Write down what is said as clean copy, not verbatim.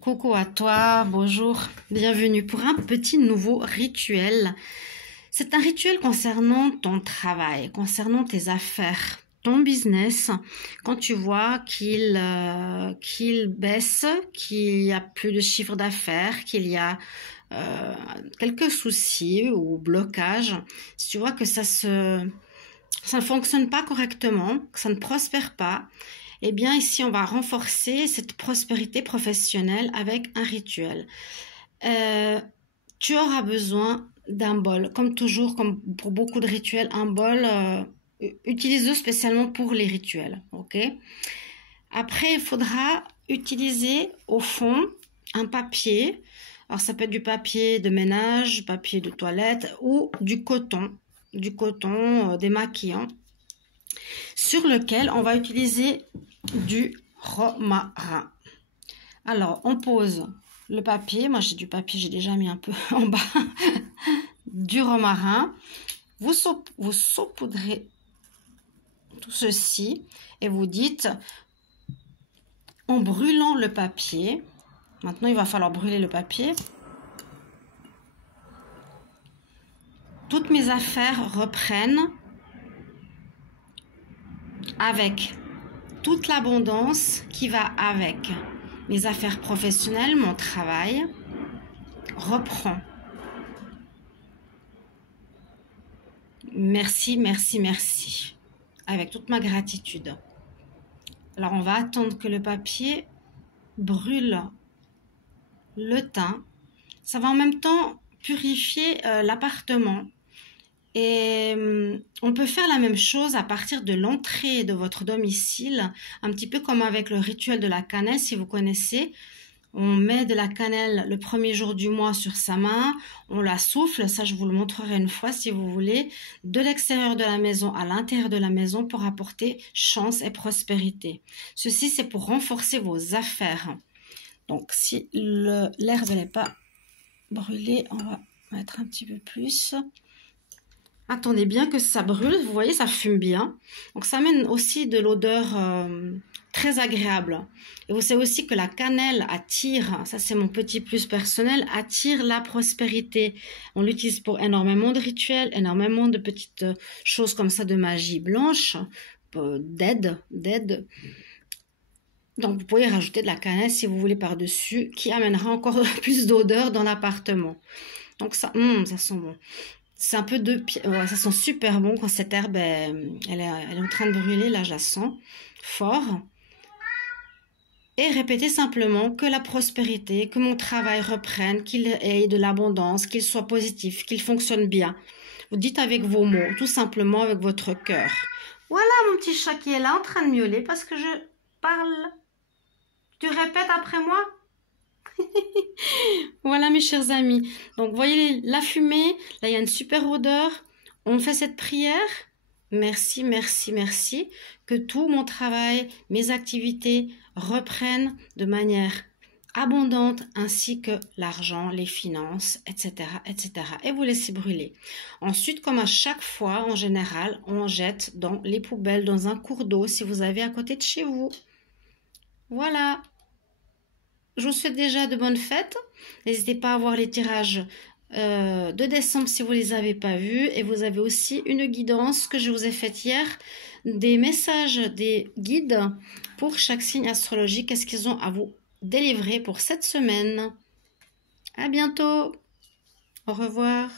Coucou à toi, bonjour, bienvenue pour un petit nouveau rituel. C'est un rituel concernant ton travail, concernant tes affaires, ton business. Quand tu vois qu'il baisse, qu'il y a plus de chiffre d'affaires, qu'il y a quelques soucis ou blocages, si tu vois que ça ne fonctionne pas correctement, que ça ne prospère pas, eh bien, ici, on va renforcer cette prospérité professionnelle avec un rituel. Tu auras besoin d'un bol, comme toujours, comme pour beaucoup de rituels, un bol utilisé spécialement pour les rituels. Ok. Après, il faudra utiliser au fond un papier. Alors, ça peut être du papier de ménage, papier de toilette ou du coton démaquillant, sur lequel on va utiliser du romarin. Alors, on pose le papier. Moi, j'ai du papier, j'ai déjà mis un peu en bas. Du romarin. Vous saupoudrez tout ceci et vous dites, en brûlant le papier, maintenant il va falloir brûler le papier. Toutes mes affaires reprennent avec toute l'abondance qui va avec. Mes affaires professionnelles, mon travail reprend. Merci, merci, merci. Avec toute ma gratitude. Alors, on va attendre que le papier brûle le teint. Ça va en même temps purifier l'appartement. Et on peut faire la même chose à partir de l'entrée de votre domicile, un petit peu comme avec le rituel de la cannelle, si vous connaissez. On met de la cannelle le premier jour du mois sur sa main, on la souffle, ça je vous le montrerai une fois si vous voulez, de l'extérieur de la maison à l'intérieur de la maison pour apporter chance et prospérité. Ceci c'est pour renforcer vos affaires. Donc si l'herbe n'est pas brûlée, on va mettre un petit peu plus. Attendez bien que ça brûle, vous voyez, ça fume bien. Donc ça amène aussi de l'odeur très agréable. Et vous savez aussi que la cannelle attire, ça c'est mon petit plus personnel, attire la prospérité. On l'utilise pour énormément de rituels, énormément de petites choses comme ça de magie blanche, d'aide. Donc vous pouvez rajouter de la cannelle si vous voulez par-dessus, qui amènera encore plus d'odeur dans l'appartement. Donc ça, ça sent bon. C'est un peu ça sent super bon quand cette herbe elle est en train de brûler, là je la sens fort. Et répétez simplement que la prospérité, que mon travail reprenne, qu'il ait de l'abondance, qu'il soit positif, qu'il fonctionne bien. Vous dites avec vos mots, tout simplement avec votre cœur. Voilà mon petit chat qui est là en train de miauler parce que je parle. Tu répètes après moi? Voilà mes chers amis, donc voyez la fumée, là il y a une super odeur, on fait cette prière, merci, merci, merci, que tout mon travail, mes activités reprennent de manière abondante ainsi que l'argent, les finances, etc., etc. Et vous laissez brûler. Ensuite, comme à chaque fois, en général, on jette dans les poubelles, dans un cours d'eau si vous avez à côté de chez vous. Voilà. Je vous souhaite déjà de bonnes fêtes. N'hésitez pas à voir les tirages de décembre si vous ne les avez pas vus. Et vous avez aussi une guidance que je vous ai faite hier. Des messages, des guides pour chaque signe astrologique. Qu'est-ce qu'ils ont à vous délivrer pour cette semaine? À bientôt. Au revoir.